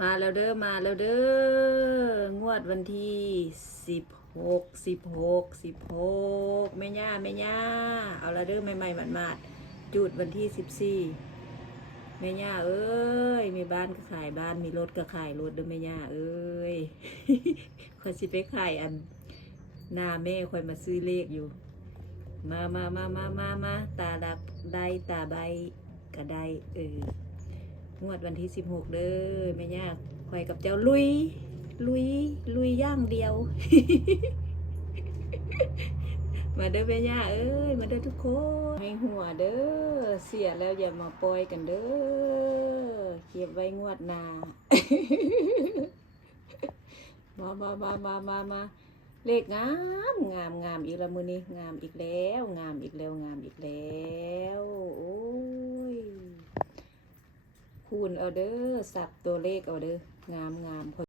มาแล้วเด้อมาแล้วเด้องวดวันที่16แม่ย่าเอาละเด้อใหม่ๆหมาดๆจุดวันที่14แม่ย่าเอ้ยมีบ้านก็ขายบ้านมีรถก็ขายรถเด้อแม่ย่าเอ้ยคอยสิไปขายอันหน้าแม่คอยมาซื้อเลขอยู่มาตาดักได้ตาใบก็ได้งวดวันที่16เด้อแม่ย่าคอยกับเจ้าลุยย่างเดียว มาเด้อแม่ย่าเอ้ยมาเด้อทุกคนให้หัวเด้อเสียแล้วอย่ามาปล่อยกันเด้อเก็บไว้งวดหน้า มาเลขงามอีกแล้วมือนี้งามอีกแล้วงามอีกแล้วโอ้ยคูณเอาเด้อสับตัวเลขเอาเด้องามพอ